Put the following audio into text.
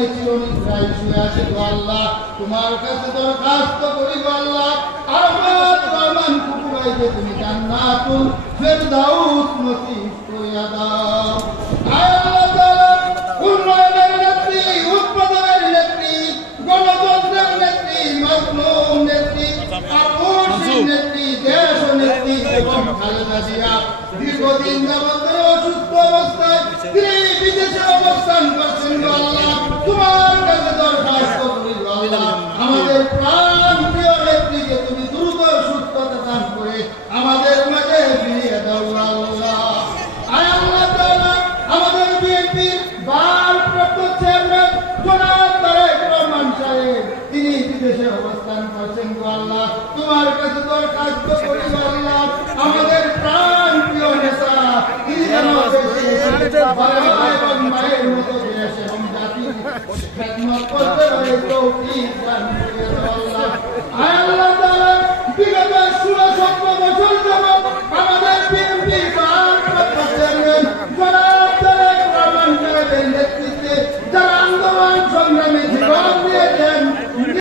বিছানায় চিরনিদ্রায় শুয়ে আছে গো আল্লাহ, তোমার কাছে দরখাস্ত করি গো আল্লাহ, আহমদ রহমান কুকুরাইকে তুমি জান্নাতুল ফেরদাউস নসিব করিয়া দাও। আয় আল্লাহ তাআলা, উন্নয়নের নেত্রী, উৎপাদনের নেত্রী, গণতন্ত্রের নেত্রী, মাজলুম নেত্রী, আপসীন নেত্রী, দেশ নেত্রী এবং খালেদা জিয়া দীর্ঘদিন যাবত অসুস্থ অবস্থায় তিনি বিদেশে অবস্থান করছেন গো আল্লাহ, তোমার কাছে দরখাস্ত করি গো আল্লাহ, আমাদের প্রাণ প্রিয় নেত্রীকে তুমি দ্রুত সুস্থতা দান করে আমাদের মাঝে ফিরিয়ে দাও আল্লাহ। আয় আল্লাহ তাআলা, আমাদের বিএনপির ভারপ্রাপ্ত চেয়ারম্যান জনাব তারেক রহমান সাহেব তিনি বিদেশে অবস্থান করছেন গো আল্লাহ, তোমার কাছে দরখাস্ত করি গো আল্লাহ, আমাদের প্রাণ প্রিয় নেতা তিনি যেন বাবা এবং মায়ের মতো দেশ এবং জাতির খেদমত করতে পারে তৌফিক দান